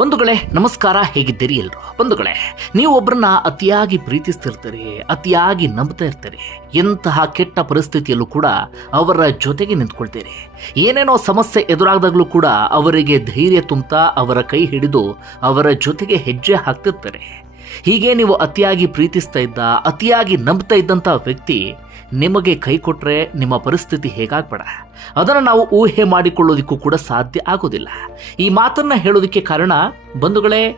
ಬಂಧುಗಳೇ, ನಮಸ್ಕಾರ, ಹೇಗಿದ್ದೀರಿ ಎಲ್ರು? ಬಂಧುಗಳೇ, ನೀವು ಒಬ್ಬರನ್ನ ಅತಿಯಾಗಿ ಪ್ರೀತಿಸ್ತಿರ್ತೀರಿ, ಅತಿಯಾಗಿ ನಂಬ್ತಾ ಇರ್ತೀರಿ, ಎಂತಹ ಕೆಟ್ಟ ಪರಿಸ್ಥಿತಿಯಲ್ಲೂ ಕೂಡ ಅವರ ಜೊತೆಗೆ ನಿಂತ್ಕೊಳ್ತೀರಿ. ಏನೇನೋ ಸಮಸ್ಯೆ ಎದುರಾದಾಗಲೂ ಕೂಡ ಅವರಿಗೆ ಧೈರ್ಯ ತುಂಬ್ತಾ ಅವರ ಕೈ ಹಿಡಿದು ಅವರ ಜೊತೆಗೆ ಹೆಜ್ಜೆ ಹಾಕ್ತಿರ್ತಾರೆ. ಹೀಗೆ ನೀವು ಅತಿಯಾಗಿ ಪ್ರೀತಿಸ್ತಾ ಇದ್ದ, ಅತಿಯಾಗಿ ನಂಬ್ತಾ ಇದ್ದಂಥ ವ್ಯಕ್ತಿ ನಿಮಗೆ ಕೈ ಕೊಟ್ಟರೆ ನಿಮ್ಮ ಪರಿಸ್ಥಿತಿ ಹೇಗಾಗ್ಬೇಡ. ಅದನ್ನು ನಾವು ಊಹೆ ಮಾಡಿಕೊಳ್ಳೋದಕ್ಕೂ ಕೂಡ ಸಾಧ್ಯ ಆಗೋದಿಲ್ಲ. ಈ ಮಾತನ್ನ ಹೇಳೋದಕ್ಕೆ ಕಾರಣ ಬಂಧುಗಳೇ,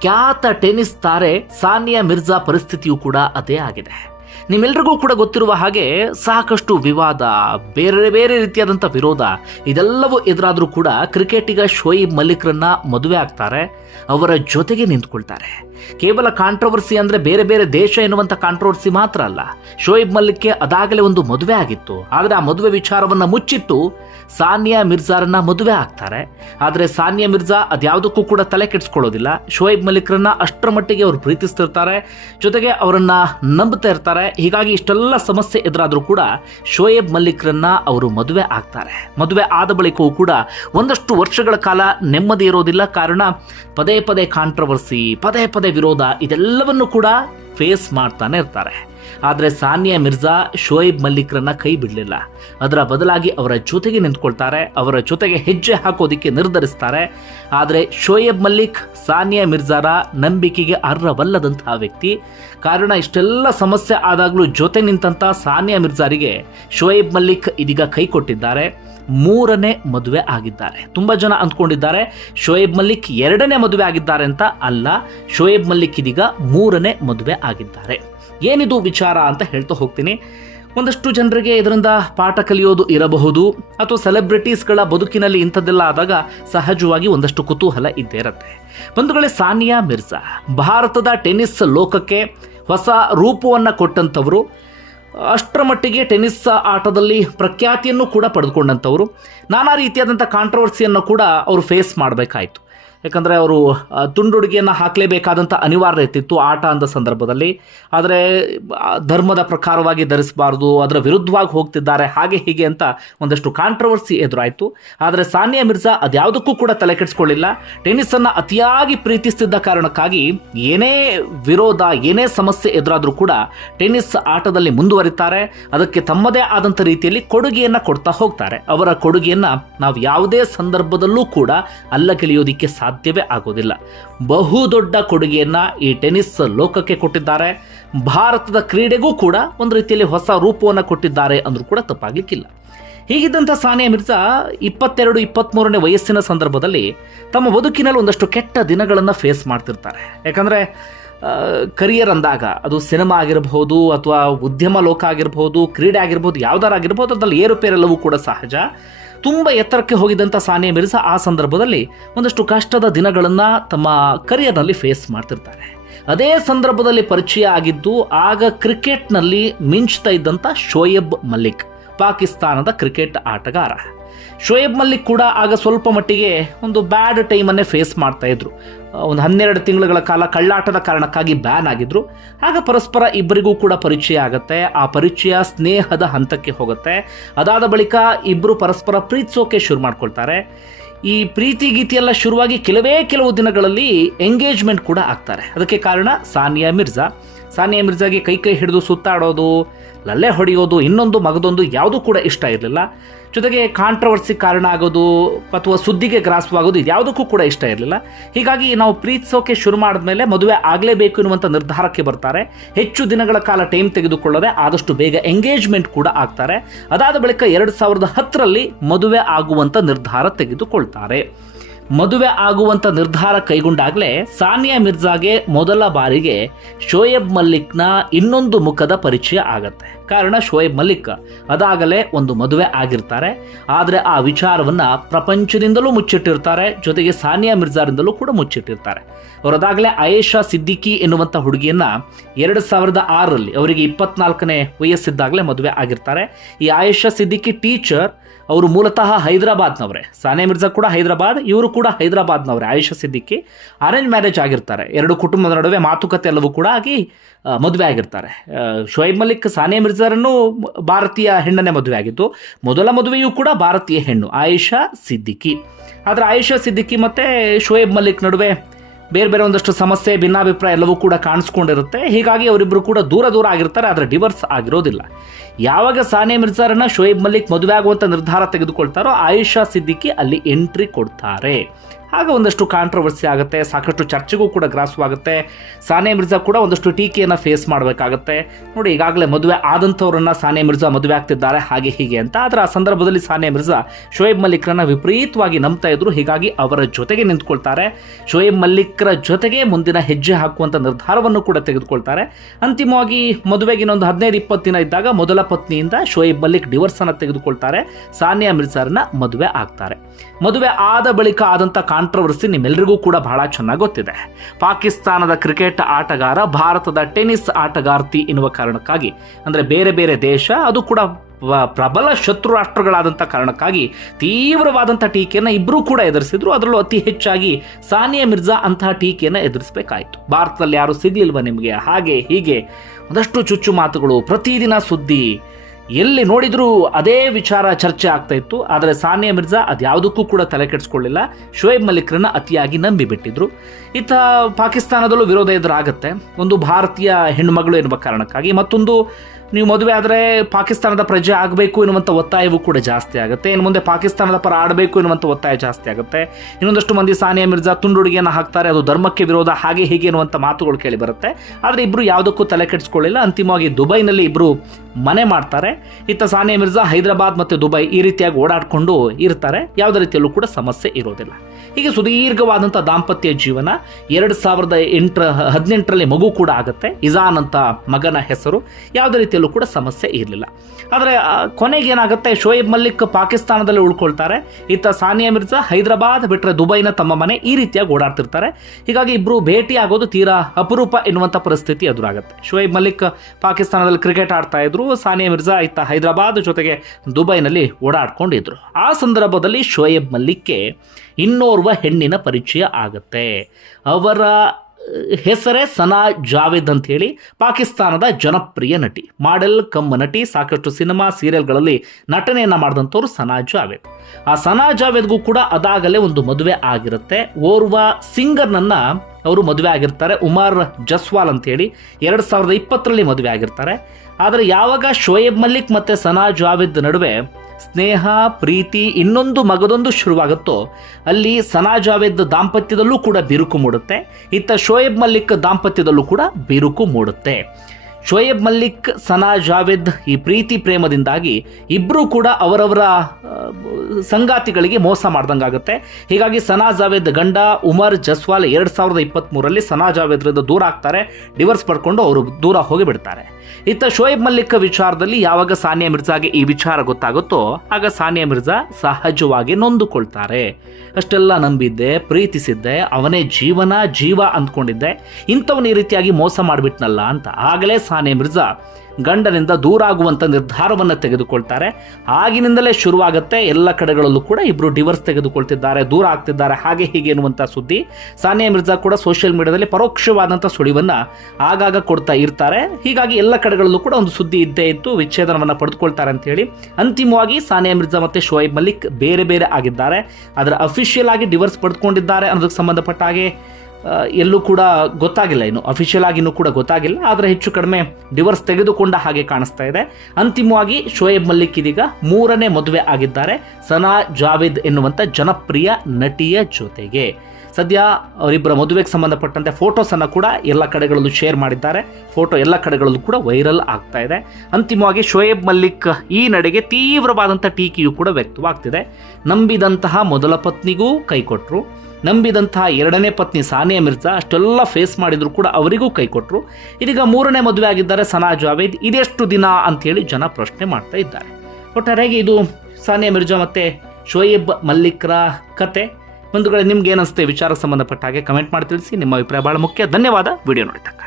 ಖ್ಯಾತ ಟೆನಿಸ್ ತಾರೆ ಸಾನಿಯಾ ಮಿರ್ಜಾ ಪರಿಸ್ಥಿತಿಯೂ ಕೂಡ ಅದೇ ಆಗಿದೆ. ನಿಮ್ಮೆಲ್ರಿಗೂ ಕೂಡ ಗೊತ್ತಿರುವ ಹಾಗೆ ಸಾಕಷ್ಟು ವಿವಾದ, ಬೇರೆ ಬೇರೆ ರೀತಿಯಾದಂಥ ವಿರೋಧ, ಇದೆಲ್ಲವೂ ಎದುರಾದರೂ ಕೂಡ ಕ್ರಿಕೆಟಿಗ ಶೋಯಿಬ್ ಮಲ್ಲಿಕ್ರನ್ನ ಮದುವೆ ಆಗ್ತಾರೆ, ಅವರ ಜೊತೆಗೆ ನಿಂತ್ಕೊಳ್ತಾರೆ. ಕೇವಲ ಕಾಂಟ್ರವರ್ಸಿ ಅಂದರೆ ಬೇರೆ ಬೇರೆ ದೇಶ ಎನ್ನುವಂಥ ಕಾಂಟ್ರವರ್ಸಿ ಮಾತ್ರ ಅಲ್ಲ, ಶೋಯಿಬ್ ಮಲ್ಲಿಕ್ಗೆ ಅದಾಗಲೇ ಒಂದು ಮದುವೆ ಆಗಿತ್ತು, ಆದರೆ ಆ ಮದುವೆ ವಿಚಾರವನ್ನು ಮುಚ್ಚಿಟ್ಟು ಸಾನಿಯಾ ಮಿರ್ಜಾರನ್ನ ಮದುವೆ ಆಗ್ತಾರೆ. ಆದರೆ ಸಾನಿಯಾ ಮಿರ್ಜಾ ಅದ್ಯಾವುದಕ್ಕೂ ಕೂಡ ತಲೆ ಕೆಡಿಸ್ಕೊಳ್ಳೋದಿಲ್ಲ. ಶೋಯಬ್ ಮಲ್ಲಿಕ್ರನ್ನ ಅಷ್ಟರ ಮಟ್ಟಿಗೆ ಅವರು ಪ್ರೀತಿಸ್ತಿರ್ತಾರೆ. ಜೊತೆಗೆ ಅವರನ್ನು ನಂಬ್ತಾ ಇರ್ತಾರೆ. ಹೀಗಾಗಿ ಇಷ್ಟೆಲ್ಲ ಸಮಸ್ಯೆ ಎದುರಾದರೂ ಕೂಡ ಶೋಯಬ್ ಮಲ್ಲಿಕ್ರನ್ನ ಅವರು ಮದುವೆ ಆಗ್ತಾರೆ. ಮದುವೆ ಆದ ಬಳಿಕವೂ ಕೂಡ ಒಂದಷ್ಟು ವರ್ಷಗಳ ಕಾಲ ನೆಮ್ಮದಿ ಇರೋದಿಲ್ಲ. ಕಾರಣ ಪದೇ ಪದೇ ಕಾಂಟ್ರವರ್ಸಿ ಪದೇ ಪದೇ ವಿರೋಧ, ಇದೆಲ್ಲವನ್ನು ಕೂಡ ಫೇಸ್ ಮಾಡ್ತಾನೆ ಇರ್ತಾರೆ. ಆದರೆ ಸಾನಿಯಾ ಮಿರ್ಜಾ ಶೋಯಿಬ್ ಮಲ್ಲಿಕ್ರನ್ನ ಕೈ ಬಿಡಲಿಲ್ಲ. ಅದರ ಬದಲಾಗಿ ಅವರ ಜೊತೆಗೆ ನಿಂತ್ಕೊಳ್ತಾರೆ, ಅವರ ಜೊತೆಗೆ ಹೆಜ್ಜೆ ಹಾಕೋದಿಕ್ಕೆ ನಿರ್ಧರಿಸ್ತಾರೆ. ಆದರೆ ಶೋಯಬ್ ಮಲ್ಲಿಕ್, ಸಾನಿಯಾ ಮಿರ್ಜಾರ ನಂಬಿಕೆಗೆ ಅರ್ಹವಲ್ಲದಂತಹ ವ್ಯಕ್ತಿ. ಕಾರಣ ಇಷ್ಟೆಲ್ಲ ಸಮಸ್ಯೆ ಆದಾಗಲೂ ಜೊತೆ ನಿಂತಹ ಸಾನಿಯಾ ಮಿರ್ಜಾರಿಗೆ ಶೋಯಬ್ ಮಲ್ಲಿಕ್ ಇದೀಗ ಕೈ ಕೊಟ್ಟಿದ್ದಾರೆ. ಮೂರನೇ ಮದುವೆ ಆಗಿದ್ದಾರೆ. ತುಂಬ ಜನ ಅಂದ್ಕೊಂಡಿದ್ದಾರೆ, ಶೋಯಬ್ ಮಲ್ಲಿಕ್ ಎರಡನೇ ಮದುವೆ ಆಗಿದ್ದಾರೆ ಅಂತ ಅಲ್ಲ, ಶೋಯಬ್ ಮಲ್ಲಿಕ್ ಇದೀಗ ಮೂರನೇ ಮದುವೆ ಆಗಿದ್ದಾರೆ. ಏನಿದು ವಿಚಾರ ಅಂತ ಹೇಳ್ತಾ ಹೋಗ್ತೀನಿ. ಒಂದಷ್ಟು ಜನರಿಗೆ ಇದರಿಂದ ಪಾಠ ಕಲಿಯೋದು ಇರಬಹುದು, ಅಥವಾ ಸೆಲೆಬ್ರಿಟೀಸ್ಗಳ ಬದುಕಿನಲ್ಲಿ ಇಂಥದ್ದೆಲ್ಲ ಆದಾಗ ಸಹಜವಾಗಿ ಒಂದಷ್ಟು ಕುತೂಹಲ ಇದ್ದೇ ಇರುತ್ತೆ. ಬಂಧುಗಳೇ, ಸಾನಿಯಾ ಮಿರ್ಜಾ, ಭಾರತದ ಟೆನಿಸ್ ಲೋಕಕ್ಕೆ ಹೊಸ ರೂಪವನ್ನು ಕೊಟ್ಟಂಥವರು, ಅಷ್ಟರ ಮಟ್ಟಿಗೆ ಟೆನಿಸ್ ಆಟದಲ್ಲಿ ಪ್ರಖ್ಯಾತಿಯನ್ನು ಕೂಡ ಪಡೆದುಕೊಂಡಂಥವರು, ನಾನಾ ರೀತಿಯಾದಂಥ ಕಾಂಟ್ರವರ್ಸಿಯನ್ನು ಕೂಡ ಅವರು ಫೇಸ್ ಮಾಡಬೇಕಾಯಿತು. ಯಾಕಂದರೆ ಅವರು ತುಂಡುಡುಗೆಯನ್ನು ಹಾಕಲೇಬೇಕಾದಂಥ ಅನಿವಾರ್ಯ ಇತ್ತು ಆಟ ಅಂದ ಸಂದರ್ಭದಲ್ಲಿ. ಆದರೆ ಧರ್ಮದ ಪ್ರಕಾರವಾಗಿ ಧರಿಸಬಾರ್ದು, ಅದರ ವಿರುದ್ಧವಾಗಿ ಹೋಗ್ತಿದ್ದಾರೆ, ಹಾಗೆ ಹೀಗೆ ಅಂತ ಒಂದಷ್ಟು ಕಾಂಟ್ರವರ್ಸಿ ಎದುರಾಯಿತು. ಆದರೆ ಸಾನಿಯಾ ಮಿರ್ಜಾ ಅದ್ಯಾವುದಕ್ಕೂ ಕೂಡ ತಲೆ ಕೆಡಿಸ್ಕೊಳ್ಳಿಲ್ಲ. ಟೆನ್ನಿಸನ್ನು ಅತಿಯಾಗಿ ಪ್ರೀತಿಸ್ತಿದ್ದ ಕಾರಣಕ್ಕಾಗಿ ಏನೇ ವಿರೋಧ, ಏನೇ ಸಮಸ್ಯೆ ಎದುರಾದರೂ ಕೂಡ ಟೆನ್ನಿಸ್ ಆಟದಲ್ಲಿ ಮುಂದುವರಿತಾರೆ. ಅದಕ್ಕೆ ತಮ್ಮದೇ ಆದಂಥ ರೀತಿಯಲ್ಲಿ ಕೊಡುಗೆಯನ್ನು ಕೊಡ್ತಾ ಹೋಗ್ತಾರೆ. ಅವರ ಕೊಡುಗೆಯನ್ನು ನಾವು ಯಾವುದೇ ಸಂದರ್ಭದಲ್ಲೂ ಕೂಡ ಅಲ್ಲಗೆಳೆಯೋದಿಕ್ಕೆ ಸಾಧ್ಯವೇ ಆಗೋದಿಲ್ಲ ಬಹುದೊಡ್ಡ ಕೊಡುಗೆಯನ್ನು ಈ ಟೆನ್ನಿಸ್ ಲೋಕಕ್ಕೆ ಕೊಟ್ಟಿದ್ದಾರೆ. ಭಾರತದ ಕ್ರೀಡೆಗೂ ಕೂಡ ಒಂದು ರೀತಿಯಲ್ಲಿ ಹೊಸ ರೂಪವನ್ನು ಕೊಟ್ಟಿದ್ದಾರೆ ಅಂದರೂ ಕೂಡ ತಪ್ಪಾಗಲಿಕ್ಕಿಲ್ಲ. ಹೀಗಿದ್ದಂಥ ಸಾನಿಯಾ ಮಿರ್ಜಾ ಇಪ್ಪತ್ತೆರಡು ಇಪ್ಪತ್ತ್ಮೂರನೇ ವಯಸ್ಸಿನ ಸಂದರ್ಭದಲ್ಲಿ ತಮ್ಮ ಬದುಕಿನಲ್ಲಿ ಒಂದಷ್ಟು ಕೆಟ್ಟ ದಿನಗಳನ್ನು ಫೇಸ್ ಮಾಡ್ತಿರ್ತಾರೆ. ಯಾಕಂದರೆ ಕರಿಯರ್ ಅಂದಾಗ ಅದು ಸಿನಿಮಾ ಆಗಿರಬಹುದು ಅಥವಾ ಉದ್ಯಮ ಲೋಕ ಆಗಿರಬಹುದು, ಕ್ರೀಡೆ ಆಗಿರ್ಬೋದು ಯಾವ್ದಾರಾಗಿರ್ಬೋದು ಅದ್ರಲ್ಲಿ ಏರುಪೇರೆಲ್ಲವೂ ಕೂಡ ಸಹಜ. ತುಂಬ ಎತ್ತರಕ್ಕೆ ಹೋಗಿದ್ದಂಥ ಸಾನಿಯಾ ಮಿರ್ಜಾ ಆ ಸಂದರ್ಭದಲ್ಲಿ ಒಂದಷ್ಟು ಕಷ್ಟದ ದಿನಗಳನ್ನು ತಮ್ಮ ಕರಿಯರ್ನಲ್ಲಿ ಫೇಸ್ ಮಾಡ್ತಿರ್ತಾರೆ. ಅದೇ ಸಂದರ್ಭದಲ್ಲಿ ಪರಿಚಯ ಆಗಿದ್ದು ಆಗ ಕ್ರಿಕೆಟ್ನಲ್ಲಿ ಮಿಂಚ್ತಾ ಇದ್ದಂಥ ಶೋಯಬ್ ಮಲ್ಲಿಕ್, ಪಾಕಿಸ್ತಾನದ ಕ್ರಿಕೆಟ್ ಆಟಗಾರ. ಶೋಯಬ್ ಮಲ್ಲಿಕ್ ಕೂಡ ಆಗ ಸ್ವಲ್ಪ ಮಟ್ಟಿಗೆ ಒಂದು ಬ್ಯಾಡ್ ಟೈಮನ್ನೇ ಫೇಸ್ ಮಾಡ್ತಾ ಇದ್ರು. ಒಂದು ಹನ್ನೆರಡು ತಿಂಗಳುಗಳ ಕಾಲ ಕಳ್ಳಾಟದ ಕಾರಣಕ್ಕಾಗಿ ಬ್ಯಾನ್ ಆಗಿದ್ರು. ಆಗ ಪರಸ್ಪರ ಇಬ್ಬರಿಗೂ ಕೂಡ ಪರಿಚಯ ಆಗುತ್ತೆ. ಆ ಪರಿಚಯ ಸ್ನೇಹದ ಹಂತಕ್ಕೆ ಹೋಗುತ್ತೆ. ಅದಾದ ಬಳಿಕ ಇಬ್ಬರು ಪರಸ್ಪರ ಪ್ರೀತಿಸೋಕೆ ಶುರು ಮಾಡ್ಕೊಳ್ತಾರೆ. ಈ ಪ್ರೀತಿ ಗೀತಿಯೆಲ್ಲ ಶುರುವಾಗಿ ಕೆಲವೇ ಕೆಲವು ದಿನಗಳಲ್ಲಿ ಎಂಗೇಜ್ಮೆಂಟ್ ಕೂಡ ಆಗ್ತಾರೆ. ಅದಕ್ಕೆ ಕಾರಣ ಸಾನಿಯಾ ಮಿರ್ಜಾ. ಸಾನಿಯಾ ಮಿರ್ಜಾಗೆ ಕೈ ಕೈ ಹಿಡಿದು ಸುತ್ತಾಡೋದು, ಲಲ್ಲೆ ಹೊಡೆಯೋದು, ಇನ್ನೊಂದು ಮಗದೊಂದು ಯಾವುದೂ ಕೂಡ ಇಷ್ಟ ಇರಲಿಲ್ಲ. ಜೊತೆಗೆ ಕಾಂಟ್ರವರ್ಸಿ ಕಾರಣ ಆಗೋದು ಅಥವಾ ಸುದ್ದಿಗೆ ಗ್ರಾಸವಾಗೋದು ಇದ್ಯಾವುದಕ್ಕೂ ಕೂಡ ಇಷ್ಟ ಇರಲಿಲ್ಲ. ಹೀಗಾಗಿ ನಾವು ಪ್ರೀತಿಸೋಕೆ ಶುರು ಮಾಡಿದ್ಮೇಲೆ ಮದುವೆ ಆಗಲೇಬೇಕು ಎನ್ನುವಂಥ ನಿರ್ಧಾರಕ್ಕೆ ಬರ್ತಾರೆ. ಹೆಚ್ಚು ದಿನಗಳ ಕಾಲ ಟೈಮ್ ತೆಗೆದುಕೊಳ್ಳದೆ ಆದಷ್ಟು ಬೇಗ ಎಂಗೇಜ್ಮೆಂಟ್ ಕೂಡ ಆಗ್ತಾರೆ. ಅದಾದ ಬಳಿಕ ಎರಡು ಸಾವಿರದ ಹತ್ತರಲ್ಲಿ ಮದುವೆ ಆಗುವಂಥ ನಿರ್ಧಾರ ತೆಗೆದುಕೊಳ್ತಾರೆ. ಮದುವೆ ಆಗುವಂತ ನಿರ್ಧಾರ ಕೈಗೊಂಡಾಗಲೇ ಸಾನಿಯಾ ಮಿರ್ಜಾಗೆ ಮೊದಲ ಬಾರಿಗೆ ಶೋಯಬ್ ಮಲ್ಲಿಕ್ನ ಇನ್ನೊಂದು ಮುಖದ ಪರಿಚಯ ಆಗತ್ತೆ. ಕಾರಣ ಶೋಯಬ್ ಮಲ್ಲಿಕ್ ಅದಾಗಲೇ ಒಂದು ಮದುವೆ ಆಗಿರ್ತಾರೆ. ಆದರೆ ಆ ವಿಚಾರವನ್ನ ಪ್ರಪಂಚದಿಂದಲೂ ಮುಚ್ಚಿಟ್ಟಿರ್ತಾರೆ, ಜೊತೆಗೆ ಸಾನಿಯಾ ಮಿರ್ಜಾರಿಂದಲೂ ಕೂಡ ಮುಚ್ಚಿಟ್ಟಿರ್ತಾರೆ. ಅವರದಾಗಲೇ ಆಯೇಷಾ ಸಿದ್ದಿಕಿ ಎನ್ನುವಂಥ ಹುಡುಗಿಯನ್ನ ಎರಡು ಸಾವಿರದ ಆರರಲ್ಲಿ, ಅವರಿಗೆ ಇಪ್ಪತ್ನಾಲ್ಕನೇ ವಯಸ್ಸಿದ್ದಾಗಲೇ ಮದುವೆ ಆಗಿರ್ತಾರೆ. ಈ ಆಯೇಷಾ ಸಿದ್ದಿಕಿ ಟೀಚರ್ ಅವರು ಮೂಲತಃ ಹೈದರಾಬಾದ್ನವರೇ. ಸಾನಿಯಾ ಮಿರ್ಜಾ ಕೂಡ ಹೈದರಾಬಾದ್, ಇವರು ಕೂಡ ಹೈದರಾಬಾದ್ನವರೇ. ಆಯುಷ ಸಿದ್ದಿಕ್ಕಿ ಅರೇಂಜ್ ಮ್ಯಾರೇಜ್ ಆಗಿರ್ತಾರೆ. ಎರಡು ಕುಟುಂಬದ ನಡುವೆ ಮಾತುಕತೆ ಎಲ್ಲವೂ ಕೂಡ ಆಗಿ ಮದುವೆ ಆಗಿರ್ತಾರೆ. ಶೋಯಬ್ ಮಲ್ಲಿಕ್ ಸಾನಿಯಾ ಮಿರ್ಜಾ ಮಿರ್ಜಾರನ್ನು ಭಾರತೀಯ ಹೆಣ್ಣನ್ನೇ ಮದುವೆ ಆಗಿತ್ತು ಮೊದಲ ಮದುವೆಯೂ ಕೂಡ ಭಾರತೀಯ ಹೆಣ್ಣು, ಆಯಿಷಾ ಸಿದ್ದಿಕ್ಕಿ. ಆದರೆ ಆಯಿಷಾ ಸಿದ್ದಿಕ್ಕಿ ಮತ್ತು ಶೋಯಬ್ ಮಲಿಕ್ ನಡುವೆ ಬೇರೆ ಬೇರೆ ಒಂದಷ್ಟು ಸಮಸ್ಯೆ, ಭಿನ್ನಾಭಿಪ್ರಾಯ ಎಲ್ಲವೂ ಕೂಡ ಕಾಣಿಸ್ಕೊಂಡಿರುತ್ತೆ. ಹೀಗಾಗಿ ಅವರಿಬ್ಬರು ಕೂಡ ದೂರ ದೂರ ಆಗಿರ್ತಾರೆ, ಆದರೆ ಡಿವರ್ಸ್ ಆಗಿರೋದಿಲ್ಲ. ಯಾವಾಗ ಸಾನಿಯಾ ಮಿರ್ಜಾರನ್ನ ಶೋಯಬ್ ಮಲ್ಲಿಕ್ ಮದುವೆ ಆಗುವಂಥ ನಿರ್ಧಾರ ತೆಗೆದುಕೊಳ್ತಾರೋ ಆಯಿಷಾ ಸಿದ್ದಿಕಿ ಅಲ್ಲಿ ಎಂಟ್ರಿ ಕೊಡ್ತಾರೆ. ಆಗ ಒಂದಷ್ಟು ಕಾಂಟ್ರವರ್ಸಿ ಆಗುತ್ತೆ, ಸಾಕಷ್ಟು ಚರ್ಚೆಗೂ ಕೂಡ ಗ್ರಾಸವಾಗುತ್ತೆ ಸಾನಿಯಾ ಮಿರ್ಜಾ ಕೂಡ ಒಂದಷ್ಟು ಟೀಕೆಯನ್ನು ಫೇಸ್ ಮಾಡಬೇಕಾಗುತ್ತೆ. ನೋಡಿ, ಈಗಾಗಲೇ ಮದುವೆ ಆದಂಥವ್ರನ್ನ ಸಾನಿಯಾ ಮಿರ್ಜಾ ಮದುವೆ ಆಗ್ತಿದ್ದಾರೆ, ಹಾಗೆ ಹೀಗೆ ಅಂತ. ಆದರೆ ಆ ಸಂದರ್ಭದಲ್ಲಿ ಸಾನಿಯಾ ಮಿರ್ಜಾ ಶೋಯಬ್ ಮಲ್ಲಿಕ್ರನ್ನ ವಿಪರೀತವಾಗಿ ನಂಬ್ತಾ ಇದ್ರು. ಹೀಗಾಗಿ ಅವರ ಜೊತೆಗೆ ನಿಂತ್ಕೊಳ್ತಾರೆ. ಶೋಯಬ್ ಮಲ್ಲಿಕ್ರ ಜೊತೆಗೆ ಮುಂದಿನ ಹೆಜ್ಜೆ ಹಾಕುವಂಥ ನಿರ್ಧಾರವನ್ನು ಕೂಡ ತೆಗೆದುಕೊಳ್ತಾರೆ. ಅಂತಿಮವಾಗಿ ಮದುವೆಗೆ ಇನ್ನೊಂದು ಹದಿನೈದು, ಇಪ್ಪತ್ತು ದಿನ ಇದ್ದಾಗ ಮೊದಲ ಪತ್ನಿಯಿಂದ ಶೋಯಬ್ ಮಲ್ಲಿಕ್ ಡಿವರ್ಸ್ ಅನ್ನು ತೆಗೆದುಕೊಳ್ತಾರೆ. ಸಾನಿಯಾ ಮಿರ್ಜಾರನ್ನ ಮದುವೆ ಆಗ್ತಾರೆ. ಮದುವೆ ಆದ ಬಳಿಕ ಆದಂಥ ಕಾಂಟ್ರವರ್ಸಿ ನಿಮ್ಮೆಲ್ಲರಿಗೂ ಕೂಡ ಬಹಳ ಚೆನ್ನಾಗಿ ಗೊತ್ತಿದೆ. ಪಾಕಿಸ್ತಾನದ ಕ್ರಿಕೆಟ್ ಆಟಗಾರ, ಭಾರತದ ಟೆನಿಸ್ ಆಟಗಾರ್ತಿ ಎನ್ನುವ ಕಾರಣಕ್ಕಾಗಿ, ಅಂದರೆ ಬೇರೆ ಬೇರೆ ದೇಶ, ಅದು ಕೂಡ ಪ್ರಬಲ ಶತ್ರು ರಾಷ್ಟ್ರಗಳಾದಂಥ ಕಾರಣಕ್ಕಾಗಿ ತೀವ್ರವಾದಂಥ ಟೀಕೆಯನ್ನು ಇಬ್ಬರೂ ಕೂಡ ಎದುರಿಸಿದ್ರು. ಅದರಲ್ಲೂ ಅತಿ ಹೆಚ್ಚಾಗಿ ಸಾನಿಯಾ ಮಿರ್ಜಾ ಅಂತಹ ಟೀಕೆಯನ್ನು ಎದುರಿಸಬೇಕಾಯಿತು. ಭಾರತದಲ್ಲಿ ಯಾರು ಸಿಗಲಿಲ್ವ ನಿಮಗೆ? ಹಾಗೆ ಹೀಗೆ ಒಂದಷ್ಟು ಚುಚ್ಚು ಮಾತುಗಳು ಪ್ರತಿದಿನ ಸುದ್ದಿ ಎಲ್ಲಿ ನೋಡಿದರೂ ಅದೇ ವಿಚಾರ ಚರ್ಚೆ ಆಗ್ತಾ ಇತ್ತು, ಆದರೆ ಸಾನಿಯಾ ಮಿರ್ಜಾ ಅದ್ಯಾವುದಕ್ಕೂ ಕೂಡ ತಲೆ ಕೆಡಿಸ್ಕೊಳ್ಳಿಲ್ಲ. ಶೋಯಬ್ ಮಲ್ಲಿಕ್ರನ್ನ ಅತಿಯಾಗಿ ನಂಬಿಬಿಟ್ಟಿದ್ರು. ಇತ್ತ ಪಾಕಿಸ್ತಾನದಲ್ಲೂ ವಿರೋಧ ಎದುರಾಗತ್ತೆ. ಒಂದು ಭಾರತೀಯ ಹೆಣ್ಣುಮಗಳು ಎನ್ನುವ ಕಾರಣಕ್ಕಾಗಿ ಮತ್ತೊಂದು ನೀವು ಮದುವೆ ಆದರೆ ಪಾಕಿಸ್ತಾನದ ಪ್ರಜೆ ಆಗಬೇಕು ಎನ್ನುವಂಥ ಒತ್ತಾಯವೂ ಕೂಡ ಜಾಸ್ತಿ ಆಗುತ್ತೆ. ಇನ್ನು ಮುಂದೆ ಪಾಕಿಸ್ತಾನದ ಪರ ಆಡಬೇಕು ಎನ್ನುವಂಥ ಒತ್ತಾಯ ಜಾಸ್ತಿ ಆಗುತ್ತೆ. ಇನ್ನೊಂದಷ್ಟು ಮಂದಿ ಸಾನಿಯಾ ಮಿರ್ಜಾ ತುಂಡುಡುಗೆಯನ್ನು ಹಾಕ್ತಾರೆ. ಅದು ಧರ್ಮಕ್ಕೆ ವಿರೋಧ, ಹಾಗೆ ಹೀಗೆ ಎನ್ನುವಂಥ ಮಾತುಗಳು ಕೇಳಿ ಬರುತ್ತೆ. ಆದರೆ ಇಬ್ಬರು ಯಾವುದಕ್ಕೂ ತಲೆ ಕೆಡಿಸ್ಕೊಳ್ಳಿಲ್ಲ. ಅಂತಿಮವಾಗಿ ದುಬೈನಲ್ಲಿ ಇಬ್ಬರು ಮನೆ ಮಾಡ್ತಾರೆ. ಇತ್ತ ಸಾನಿಯಾ ಮಿರ್ಜಾ ಹೈದರಾಬಾದ್ ಮತ್ತು ದುಬೈ ಈ ರೀತಿಯಾಗಿ ಓಡಾಡಿಕೊಂಡು ಇರ್ತಾರೆ. ಯಾವುದೇ ರೀತಿಯಲ್ಲೂ ಕೂಡ ಸಮಸ್ಯೆ ಇರೋದಿಲ್ಲ. ಹೀಗೆ ಸುದೀರ್ಘವಾದಂಥ ದಾಂಪತ್ಯ ಜೀವನ ಎರಡು ಸಾವಿರದ ಎಂಟರ ಹದಿನೆಂಟರಲ್ಲಿ ಮಗು ಕೂಡ ಆಗುತ್ತೆ. ಇಜಾನ್ ಅಂತ ಮಗನ ಹೆಸರು. ಯಾವುದೇ ರೀತಿಯಲ್ಲೂ ಕೂಡ ಸಮಸ್ಯೆ ಇರಲಿಲ್ಲ. ಆದರೆ ಕೊನೆಗೆ ಏನಾಗುತ್ತೆ? ಶೋಯಬ್ ಮಲ್ಲಿಕ್ ಪಾಕಿಸ್ತಾನದಲ್ಲಿ ಉಳ್ಕೊಳ್ತಾರೆ. ಇತ್ತ ಸಾನಿಯಾ ಮಿರ್ಜಾ ಹೈದರಾಬಾದ್ ಬಿಟ್ಟರೆ ದುಬೈನ ತಮ್ಮ ಮನೆ ಈ ರೀತಿಯಾಗಿ ಓಡಾಡ್ತಿರ್ತಾರೆ. ಹೀಗಾಗಿ ಇಬ್ಬರು ಭೇಟಿ ಆಗೋದು ತೀರಾ ಅಪರೂಪ ಎನ್ನುವಂಥ ಪರಿಸ್ಥಿತಿ ಎದುರಾಗುತ್ತೆ. ಶೋಯಬ್ ಮಲ್ಲಿಕ್ ಪಾಕಿಸ್ತಾನದಲ್ಲಿ ಕ್ರಿಕೆಟ್ ಆಡ್ತಾ ಇದ್ರು. ಸಾನಿಯಾ ಮಿರ್ಜಾ ಇತ್ತ ಹೈದರಾಬಾದ್ ಜೊತೆಗೆ ದುಬೈನಲ್ಲಿ ಓಡಾಡ್ಕೊಂಡಿದ್ರು. ಆ ಸಂದರ್ಭದಲ್ಲಿ ಶೋಯಬ್ ಮಲ್ಲಿಕ್ಗೆ ಇನ್ನೋರ್ವ ಹೆಣ್ಣಿನ ಪರಿಚಯ ಆಗುತ್ತೆ. ಅವರ ಹೆಸರೇ ಸನಾ ಜಾವೇದ್ ಅಂತ ಹೇಳಿ ಪಾಕಿಸ್ತಾನದ ಜನಪ್ರಿಯ ನಟಿ, ಮಾಡೆಲ್ ಕಮ್ಮ ನಟಿ, ಸಾಕಷ್ಟು ಸಿನಿಮಾ, ಸೀರಿಯಲ್ಗಳಲ್ಲಿ ನಟನೆಯನ್ನು ಮಾಡಿದಂಥವ್ರು ಸನಾ ಜಾವೇದ್. ಆ ಸನಾ ಜಾವೇದ್ಗೂ ಕೂಡ ಅದಾಗಲೇ ಒಂದು ಮದುವೆ ಆಗಿರುತ್ತೆ. ಓರ್ವ ಸಿಂಗರ್ನನ್ನ ಅವರು ಮದುವೆ ಆಗಿರ್ತಾರೆ, ಉಮಾರ್ ಜಸ್ವಾಲ್ ಅಂತೇಳಿ. ಎರಡು ಸಾವಿರದ ಇಪ್ಪತ್ತರಲ್ಲಿ ಮದುವೆ ಆಗಿರ್ತಾರೆ. ಆದರೆ ಯಾವಾಗ ಶೋಯೇಬ್ ಮಲ್ಲಿಕ್ ಮತ್ತು ಸನಾ ಜಾವೇದ್ ನಡುವೆ ಸ್ನೇಹ, ಪ್ರೀತಿ, ಇನ್ನೊಂದು ಮಗದೊಂದು ಶುರುವಾಗುತ್ತೋ, ಅಲ್ಲಿ ಸನಾ ಜಾವೇದ್ ದಾಂಪತ್ಯದಲ್ಲೂ ಕೂಡ ಬಿರುಕು ಮೂಡುತ್ತೆ. ಇತ್ತ ಶೋಯಬ್ ಮಲ್ಲಿಕ್ ದಾಂಪತ್ಯದಲ್ಲೂ ಕೂಡ ಬಿರುಕು ಮೂಡುತ್ತೆ. ಶೋಯಬ್ ಮಲ್ಲಿಕ್ ಸನಾ ಜಾವೇದ್ ಈ ಪ್ರೀತಿ ಪ್ರೇಮದಿಂದಾಗಿ ಇಬ್ಬರೂ ಕೂಡ ಅವರವರ ಸಂಗಾತಿಗಳಿಗೆ ಮೋಸ ಮಾಡ್ದಂಗಾಗುತ್ತೆ. ಹೀಗಾಗಿ ಸನಾ ಜಾವೇದ್ ಗಂಡ ಉಮರ್ ಜಸ್ವಾಲ್ ಎರಡು ಸಾವಿರದ ಇಪ್ಪತ್ತ್ಮೂರರಲ್ಲಿ ಸನಾ ಜಾವೇದ್ರಿಂದ ದೂರ ಆಗ್ತಾರೆ. ಡಿವರ್ಸ್ ಪಡ್ಕೊಂಡು ಅವರು ದೂರ ಹೋಗಿಬಿಡ್ತಾರೆ. ಇತ್ತ ಶೋಯಬ್ ಮಲ್ಲಿಕ್ ವಿಚಾರದಲ್ಲಿ ಯಾವಾಗ ಸಾನಿಯಾ ಮಿರ್ಜಾಗೆ ಈ ವಿಚಾರ ಗೊತ್ತಾಗುತ್ತೋ ಆಗ ಸಾನಿಯಾ ಮಿರ್ಜಾ ಸಹಜವಾಗಿ ನೊಂದುಕೊಳ್ತಾರೆ. ಅಷ್ಟೆಲ್ಲ ನಂಬಿದ್ದೆ, ಪ್ರೀತಿಸಿದ್ದೆ, ಅವನೇ ಜೀವನ, ಜೀವ ಅಂದ್ಕೊಂಡಿದ್ದೆ, ಇಂಥವನ್ನ ಈ ರೀತಿಯಾಗಿ ಮೋಸ ಮಾಡಿಬಿಟ್ನಲ್ಲ ಅಂತ. ಆಗಲೇ ಸಾನಿಯಾ ಮಿರ್ಜಾ ಗಂಡನಿಂದ ದೂರ ಆಗುವಂಥ ನಿರ್ಧಾರವನ್ನು ತೆಗೆದುಕೊಳ್ತಾರೆ. ಆಗಿನಿಂದಲೇ ಶುರುವಾಗುತ್ತೆ. ಎಲ್ಲ ಕಡೆಗಳಲ್ಲೂ ಕೂಡ ಇಬ್ಬರು ಡಿವರ್ಸ್ ತೆಗೆದುಕೊಳ್ತಿದ್ದಾರೆ. ದೂರ ಆಗ್ತಿದ್ದಾರೆ. ಹಾಗೆ ಹೀಗೆ ಎನ್ನುವಂಥ ಸುದ್ದಿ. ಸಾನಿಯಾ ಮಿರ್ಜಾ ಕೂಡ ಸೋಷಿಯಲ್ ಮೀಡಿಯಾದಲ್ಲಿ ಪರೋಕ್ಷವಾದಂಥ ಸುಳಿವನ್ನು ಆಗಾಗ ಕೊಡ್ತಾ ಇರ್ತಾರೆ. ಹೀಗಾಗಿ ಎಲ್ಲ ಕಡೆಗಳಲ್ಲೂ ಕೂಡ ಒಂದು ಸುದ್ದಿ ಇದ್ದೇ ಇತ್ತು. ವಿಚ್ಛೇದನವನ್ನು ಪಡೆದುಕೊಳ್ತಾರೆ ಅಂತ ಹೇಳಿ. ಅಂತಿಮವಾಗಿ ಸಾನಿಯಾ ಮಿರ್ಜಾ ಮತ್ತು ಶೋಯಬ್ ಮಲ್ಲಿಕ್ ಬೇರೆ ಬೇರೆ ಆಗಿದ್ದಾರೆ. ಅದರ ಅಫಿಷಿಯಲ್ ಆಗಿ ಡಿವರ್ಸ್ ಪಡೆದುಕೊಂಡಿದ್ದಾರೆ ಅನ್ನೋದಕ್ಕೆ ಸಂಬಂಧಪಟ್ಟ ಹಾಗೆ ಎಲ್ಲೂ ಕೂಡ ಗೊತ್ತಾಗಿಲ್ಲ, ಇನ್ನು ಅಫಿಷಿಯಲ್ ಆಗಿ ಕೂಡ ಗೊತ್ತಾಗಿಲ್ಲ, ಆದರೆ ಹೆಚ್ಚು ಕಡಿಮೆ ಡಿವರ್ಸ್ ತೆಗೆದುಕೊಂಡ ಹಾಗೆ ಕಾಣಿಸ್ತಾ ಇದೆ. ಅಂತಿಮವಾಗಿ ಶೋಯೇಬ್ ಮಲ್ಲಿಕ್ ಇದೀಗ ಮೂರನೇ ಮದುವೆ ಆಗಿದ್ದಾರೆ, ಸನಾ ಜಾವೇದ್ ಎನ್ನುವಂಥ ಜನಪ್ರಿಯ ನಟಿಯ ಜೊತೆಗೆ. ಸದ್ಯ ಅವರಿಬ್ಬರ ಮದುವೆಗೆ ಸಂಬಂಧಪಟ್ಟಂತೆ ಫೋಟೋಸನ್ನು ಕೂಡ ಎಲ್ಲ ಕಡೆಗಳಲ್ಲೂ ಶೇರ್ ಮಾಡಿದ್ದಾರೆ. ಫೋಟೋ ಎಲ್ಲ ಕಡೆಗಳಲ್ಲೂ ಕೂಡ ವೈರಲ್ ಆಗ್ತಾ ಇದೆ. ಅಂತಿಮವಾಗಿ ಶೋಯೇಬ್ ಮಲ್ಲಿಕ್ ಈ ನಡೆಗೆ ತೀವ್ರವಾದಂಥ ಟೀಕೆಯೂ ಕೂಡ ವ್ಯಕ್ತವಾಗ್ತಿದೆ. ನಂಬಿದಂತಹ ಮೊದಲ ಪತ್ನಿಗೂ ಕೈ ಕೊಟ್ಟರು ನಂಬಿದಂತಹ ಎರಡನೇ ಪತ್ನಿ ಸಾನಿಯಾ ಮಿರ್ಜಾ ಅಷ್ಟೆಲ್ಲ ಫೇಸ್ ಮಾಡಿದರೂ ಕೂಡ ಅವರಿಗೂ ಕೈ ಕೊಟ್ಟರು ಇದೀಗ ಮೂರನೇ ಮದುವೆ ಆಗಿದ್ದಾರೆ ಸನಾ ಜಾವೇದ್. ಇದೆಷ್ಟು ದಿನ ಅಂತೇಳಿ ಜನ ಪ್ರಶ್ನೆ ಮಾಡ್ತಾ ಇದ್ದಾರೆ. ಒಟ್ಟಾರೆಯಾಗಿ ಇದು ಸಾನಿಯಾ ಮಿರ್ಜಾ ಮತ್ತು ಶೋಯಬ್ ಮಲ್ಲಿಕ್ರ ಕತೆ. ಒಂದು ಕಡೆ ನಿಮ್ಗೆ ಏನಿಸುತ್ತೆ ವಿಚಾರಕ್ಕೆ ಸಂಬಂಧಪಟ್ಟ ಹಾಗೆ ಕಮೆಂಟ್ ಮಾಡಿ ತಿಳಿಸಿ. ನಿಮ್ಮ ಅಭಿಪ್ರಾಯ ಭಾಳ ಮುಖ್ಯ. ಧನ್ಯವಾದ. ವಿಡಿಯೋ ನೋಡಿ ತಕ್ಕ